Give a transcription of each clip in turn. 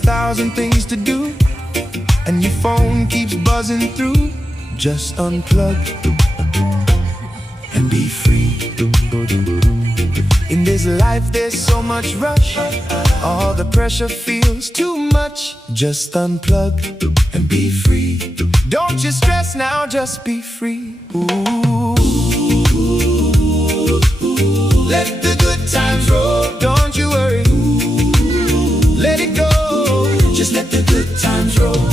1,000 things to do, and your phone keeps buzzing through. Just unplug and be free. In this life there's so much rush, all the pressure feels too much. Just unplug and be free. Don't you stress now, just be free. Ooh. Let the good times roll, don't you worry. Let it go, just let the good times roll.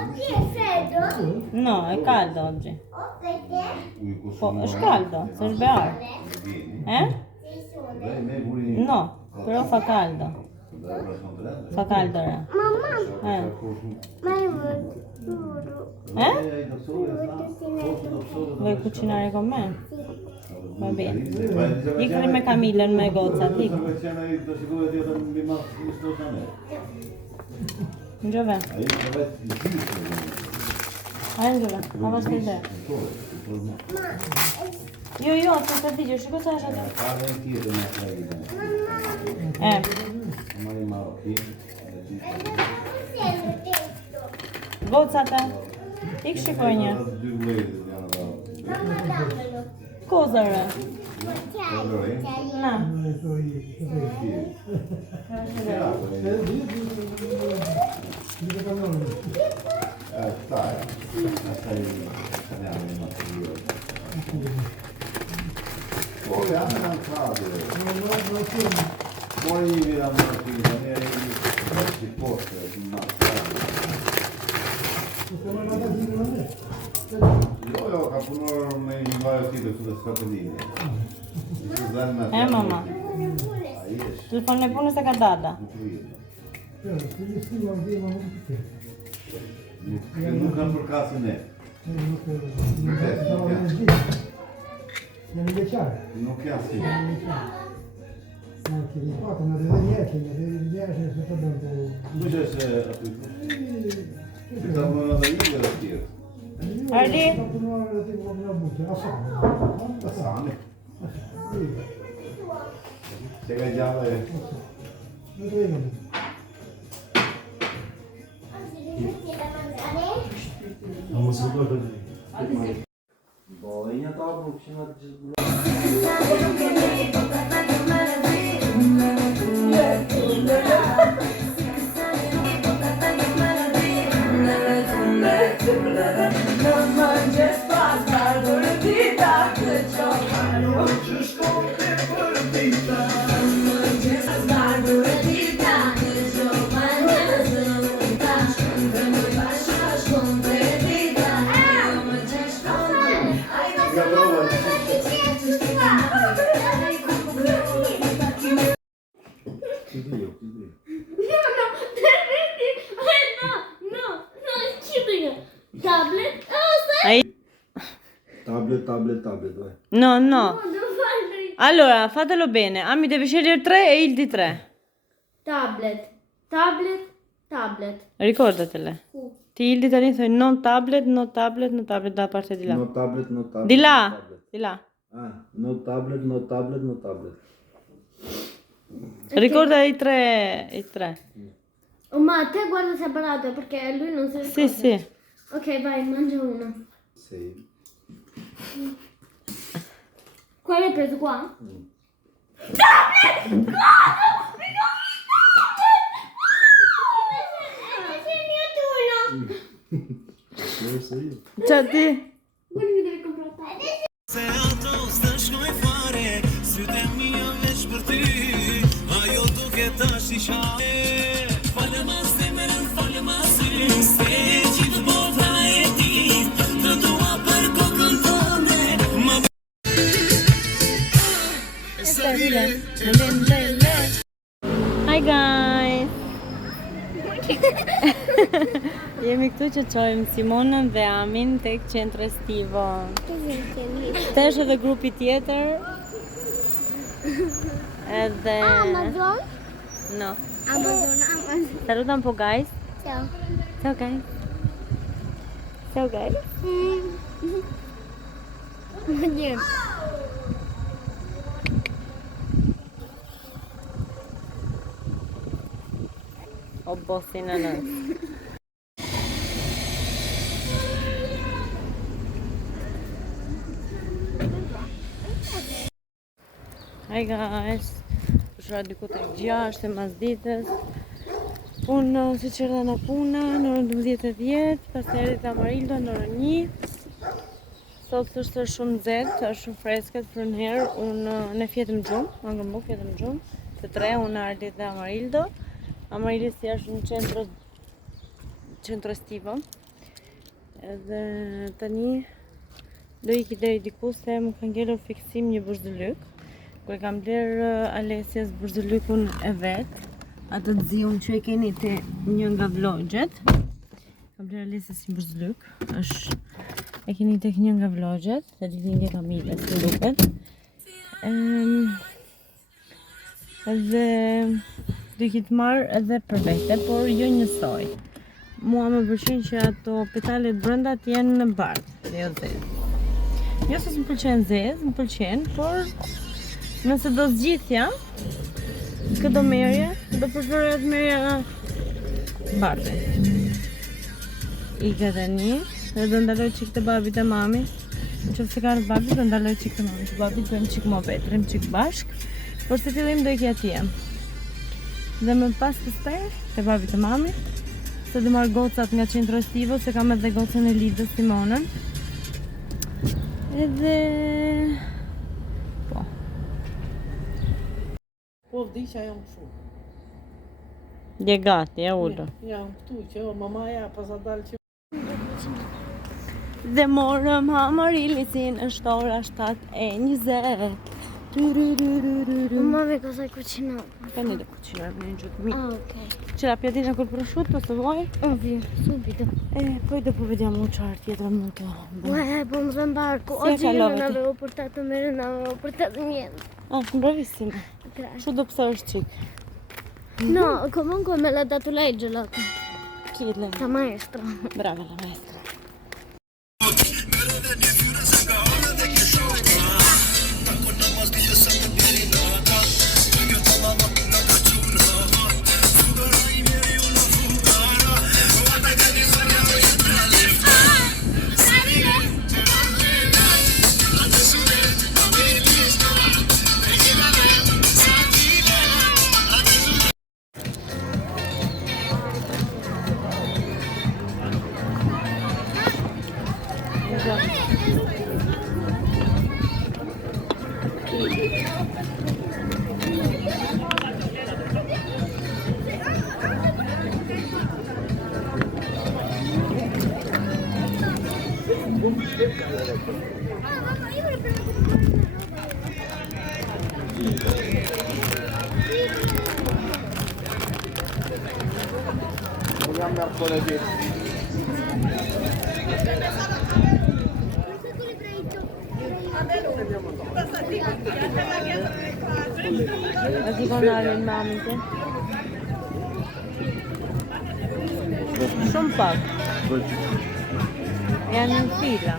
Oggi è freddo? No, è caldo oggi. Perché? È caldo, sei beato. No, però fa caldo. Fa caldo ora. Mamma, ma io Vuoi cucinare con me? Va bene. Dico me Camilla non me gozza, dico. Dov'è? Dov'è? Ma va a vedere. Io aspetta video, što cosa c'è? Gozzate? Ik shikojnje. Mamma dammelo. Cosa è? No. Jo, ka punuar me një vajë tjetër këtu të Skatelinit. Mamma. Telefonin e punës e ka dada. Nuk kanë përkasin e. Nuk janë si. Nuk është aty. Si ta më në dhe i dhe tjerë. Ardi? Asani. Se ka gjallë e. Bolinha tá bom, Tablet, vai. No. Allora, fatelo bene. Ami deve scegliere 3 e il di 3. Tablet. Ricordatele. Ti il di all'inizio è no tablet da parte di là. No tablet. Di là. Di là. Ah, no tablet. Ricorda i 3. Oh, ma te guarda separato perché lui non si ricorda. Sì. Ok, vai, mangia uno. Sì. Quale hai preso qua? Ciao a te. Vuoi vedere comprato? Hi guys. Jemi këtu që çojmë Simonën dhe Amin tek qendri estivo. Tesh edhe grupi tjetër. Edhe Amazon? No. Amazon. Salutam po guys. Ciao. Ciao guys. Ciao guys. Nie. O bossy në nësë. Hi guys. Shra diku të 6 e mas ditës. Unë si që erdha në puna në orën 12:10, pas të erdhi Amarildo në orën 1. Sot është shumë nxehtë, është shumë freskët për në herë. Unë ne fjetëm gjumë, angën buk fjetëm gjumë. Të tre, unë ardhi dhe Amarildo. Amarildo si është në centro estivo. Edhe tani do iki deri diku se më kanë ngelur fiksim një burzëlyk. Kur e kam bler Alesias burzëlykun e vet, atë të ziun që e keni te një nga vlogjet. Kam bler Alesias një burzëlyk, e keni tek një nga vlogjet, të ditëlindje Kamilës, si duket. Edhe do i kitë marrë edhe për vete, por jo njësoj. Mua më pëlqen që ato petalet brenda të jenë në bardhë, dhe jo zezë. Jo se më pëlqen zezë, më pëlqen, por nëse do zgjidhja këto merje, do preferoja të merja bardhë. Ika tani, dhe do ndaloj qik të babit e mami. Në qëfë se ka në babit, do ndaloj qik të mami. Që babit bëjmë qik më vetë, rrim qik bashk. Por se fillim do i kja tje. Dhe me pas të sper, të babit e mami, se dhe marrë gocat nga centro estivo, se kam edhe gocën e Lidës Simonën. Edhe... po. Po vdisha jam kështu. Je gati, e ullë. Jam këtu që mamaja pas a dalë që Dhe morëm Amarilisin, është ora 7:20. Mamma ve cosa hai cucinato? Prendi da cucinare, vieni giù qui. Ah, ok. C'è la piadina col prosciutto se vuoi. Ovvio, subito. E poi dopo vediamo un chart dietro molto buono. Pomodoro in barco. Sì, Oggi io non calolati. avevo portato mere, non avevo portato niente. Ah, bravissima. Grazie. Što dopo staviš chic. No, comunque me l'ha dato lei il gelato. Chi è lei? La maestra. Brava la maestra. Vogliamo mercoledì. Così con l'aria in mamite. Shumë pak. Janë në fila.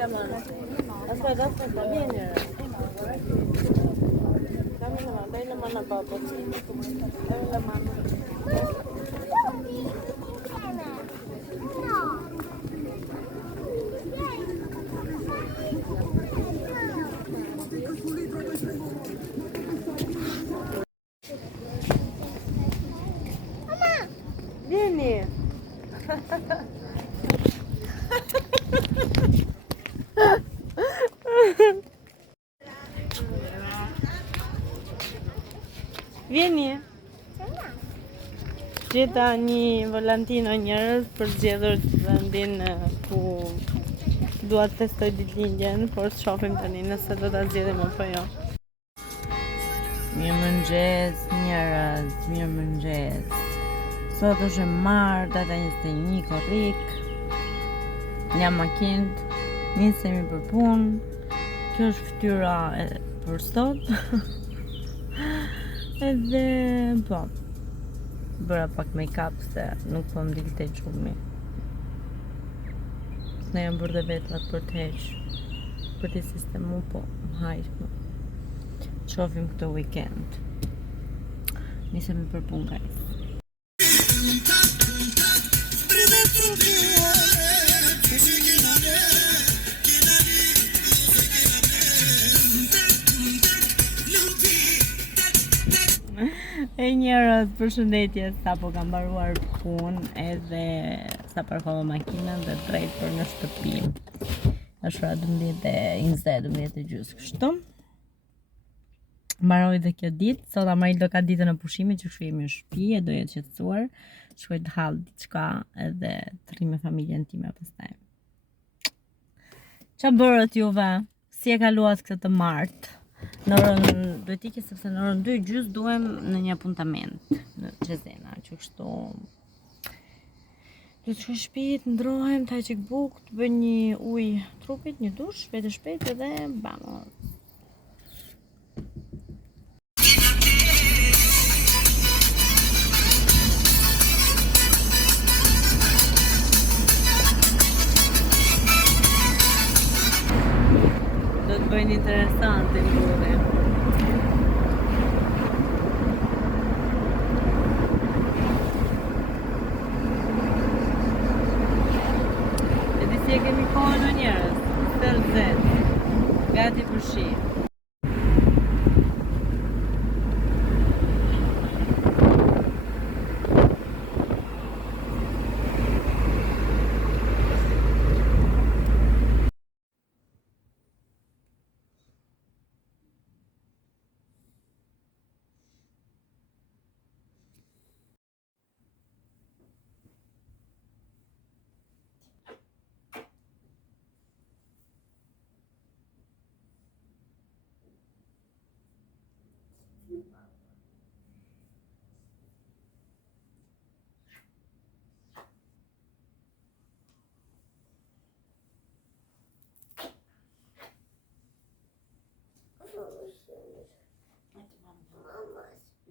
la mano. Aspetta, vieni. Dai la mano a papà. Dai la mano. Vieni. Vieni. Gjeta një volantino njerëz për zgjedhur vendin ku dua të testoj ditëlindjen, por shohim tani nëse do ta zgjedhim apo jo. Mirëmëngjes njerëz, mirëmëngjes. Sot është martë, data 21 korrik. Jam makinë, nisemi për punë. Kjo është fytyra për sot. Edhe po. Bëra pak make-up se nuk po më dilte gjumi. Ne jam bërë dhe vetrat për të heq. Për të sistemu po më hajshme. Qofim këtë weekend. Nisemi për punë guys. E njerëz, përshëndetje, sa po kam mbaruar punë edhe sa parkova makinën dhe drejt për në shtëpi. Është ora 12:20, kështu. Mbaroi dhe kjo ditë, sot Amarildo ka ditën e pushimit që kështu jemi në shtëpi e do jetë qetësuar. Shkoj të hall diçka edhe të rri me familjen time pastaj. Ç'a bërët juve? Si e kaluat këtë të martë? Në orën duhet ikë sepse në orën 2:30 duhem në një apuntament në Xhezena, që kështu do të shkoj në shtëpi, të ndrohem, të haj çik bukë, të bëj një ujë trupit, një dush, vetë shpejt edhe vamos. Do të bëjnë interesante në burë. E di si e kemi kohën në njerëz, stëllë zetë, gati për shi.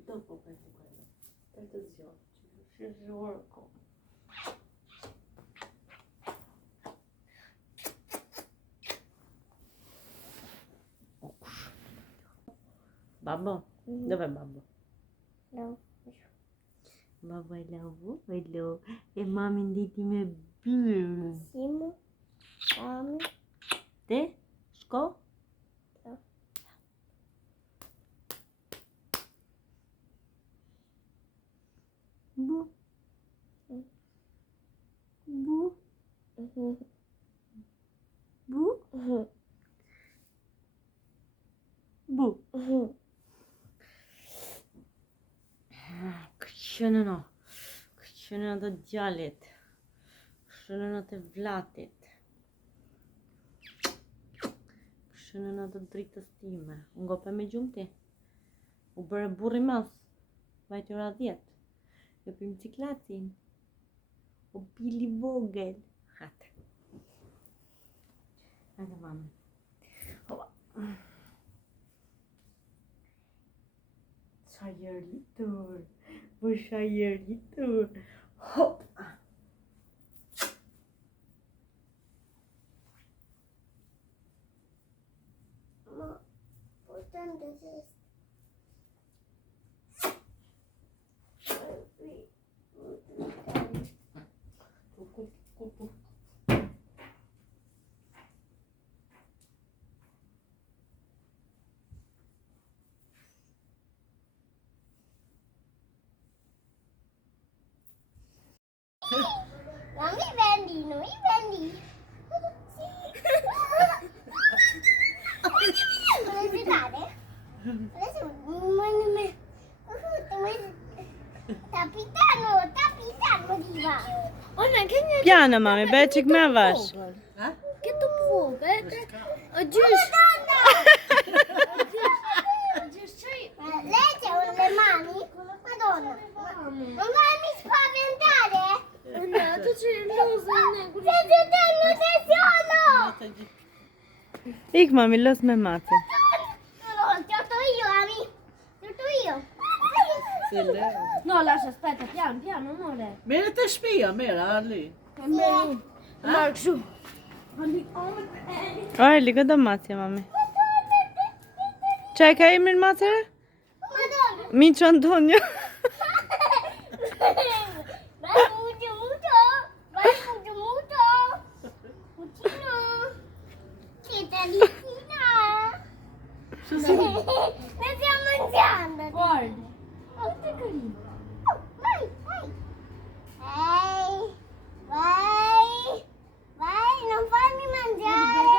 Dopo questo quello. Attenzione, ci gioco. Babbo? Dov'è Babbo? No. Babbo è lavoro, e mami diti me bim. Simu. Mami. Te? Shko? Bu. Bu. Bu. Bu. Këshënëno. Këshënëno të djalit. Këshënëno të vlatit. Këshënëno të dritës time. Unë gope me gjumë ti. U bërë burri mas. Vajtë ora 10. Jo pim ciklatin. O pili vogël. Hate. Hajde mami. Hova. Shajërlitur. Për shajërlitur. Hop. Non mi vendi, non mi vendi. Volete dare? Adesso Capitano diva. Ona, ke një Piano, mami, bëhet çik më avash. ke të vogël. O gjysh. Gjysh çaj. Legge con le mani? Madonna. Non mi spaventare. Ona, ato që lozën ne. Se ti tengo tesoro. Ik, mami, los me mate. No, ti ho fatto io, Ami. Ti ho fatto io. Se le. No, lascia, aspetta, piano, piano, amore. Merë të shpia, merë, Ali. Mark kështu. Oj, liko do matja, mami. Çaj ka emrin matëre? Madonna. Miço Antonio. Vai mucho, mucho. Vai mucho, mucho. Cucino. Che delicina. Ne stiamo mangiando. Guarda. Oh, che carino. Oh, vai, vai. Vai. Vai, non farmi mangiare.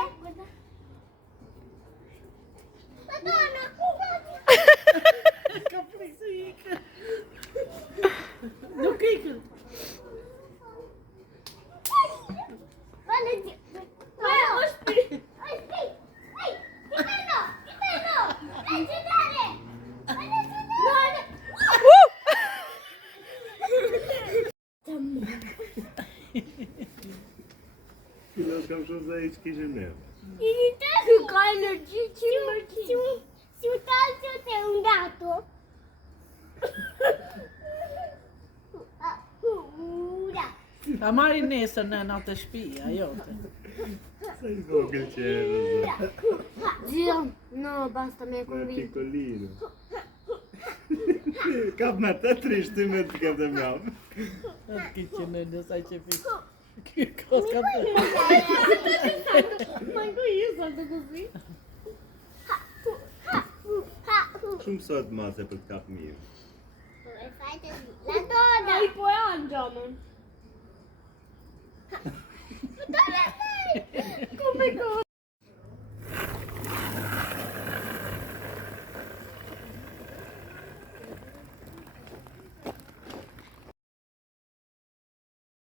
Madonna. Capriccio ikë. Nuk ikë. Guarda, vai, ospiti. Ospiti. Vai, ti prendo. Leggi dare. Fillon kam shumë se hiç kishin ne. Ky ka energji që si u talcio se un gatto. Ura. Ta marri nesër në natë shtëpia, jote. Sa i vogël që e Zio, no, basta, mi è convinto. piccolino. Kap me të trisht ty me të kap të mjavë. Atë ki që në nësaj që fikë. Ky kos ka të. Manco io salto così. Shumë sot mase për të kap mirë. Come fai così? La donna. Dai, poi andiamo. Dove vai? Come cosa?